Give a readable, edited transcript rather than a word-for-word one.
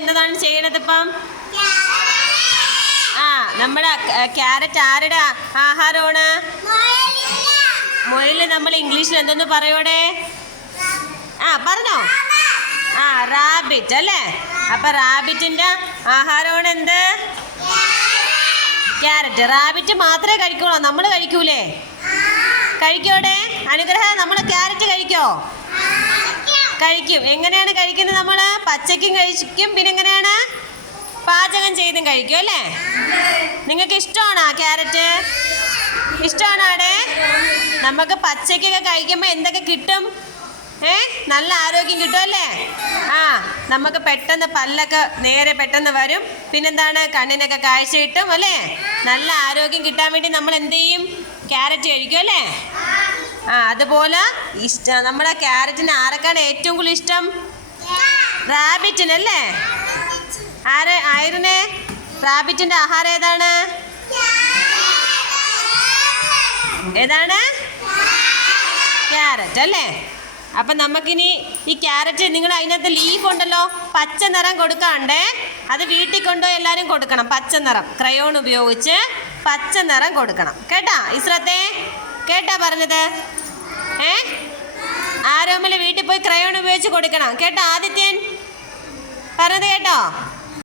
എന്നതാണ് ചെയ്യണത് ഇപ്പം? നമ്മുടെ ക്യാരറ്റ് ആരുടെ ആഹാരമാണ്? മുയലിന് നമ്മൾ ഇംഗ്ലീഷിൽ എന്തൊന്ന് പറയൂടെ? പറഞ്ഞോ. റാബിറ്റ് അല്ലേ? അപ്പൊ റാബിറ്റിന്റെ ആഹാരമാണ് എന്ത്? ക്യാരറ്റ്. റാബിറ്റ് മാത്രമേ കഴിക്കുള്ളൂ, നമ്മൾ കഴിക്കൂലേ? കഴിക്കോടെ അനുഗ്രഹം? നമ്മൾ ക്യാരറ്റ് കഴിക്കോ? കഴിക്കും. എങ്ങനെയാണ് കഴിക്കുന്നത്? നമ്മൾ പച്ചക്കും കഴിക്കും, പിന്നെ എങ്ങനെയാണ് പാചകം ചെയ്തും കഴിക്കും അല്ലേ? നിങ്ങൾക്ക് ഇഷ്ടമാണോ ക്യാരറ്റ്? ഇഷ്ടമാണോ? അവിടെ നമുക്ക് പച്ചക്കൊക്കെ കഴിക്കുമ്പോൾ എന്തൊക്കെ കിട്ടും? നല്ല ആരോഗ്യം കിട്ടും അല്ലേ? നമുക്ക് പെട്ടെന്ന് പല്ലൊക്കെ നേരെ പെട്ടെന്ന് വരും. പിന്നെന്താണ്, കണ്ണിനൊക്കെ കാഴ്ച കിട്ടും അല്ലേ? നല്ല ആരോഗ്യം കിട്ടാൻ വേണ്ടി നമ്മൾ എന്ത് ചെയ്യും? ക്യാരറ്റ് കഴിക്കും അല്ലേ? അതുപോലെ നമ്മുടെ ക്യാരറ്റിന് ആരൊക്കെയാണ് ഏറ്റവും കൂടുതൽ ഇഷ്ടം? റാബിറ്റിനല്ലേ? ആയിരനെ റാബിറ്റിന്റെ ആഹാരം ഏതാണ്? ക്യാരറ്റ് അല്ലേ? അപ്പം നമുക്കിനി ഈ ക്യാരറ്റ്, നിങ്ങൾ അതിനകത്ത് ലീഫ് ഉണ്ടല്ലോ, പച്ച നിറം കൊടുക്കാണ്ടേ, അത് വീട്ടിൽ കൊണ്ടുപോയി എല്ലാവരും കൊടുക്കണം. പച്ച നിറം ക്രയോൺ ഉപയോഗിച്ച് പച്ച നിറം കൊടുക്കണം. കേട്ടാ ഇസ്രത്തെ? കേട്ടാ പറഞ്ഞത്? ആരോമല് വീട്ടിൽ പോയി ക്രയോൺ ഉപയോഗിച്ച് കൊടുക്കണം. കേട്ടോ ആദിത്യൻ പറഞ്ഞത്? കേട്ടോ?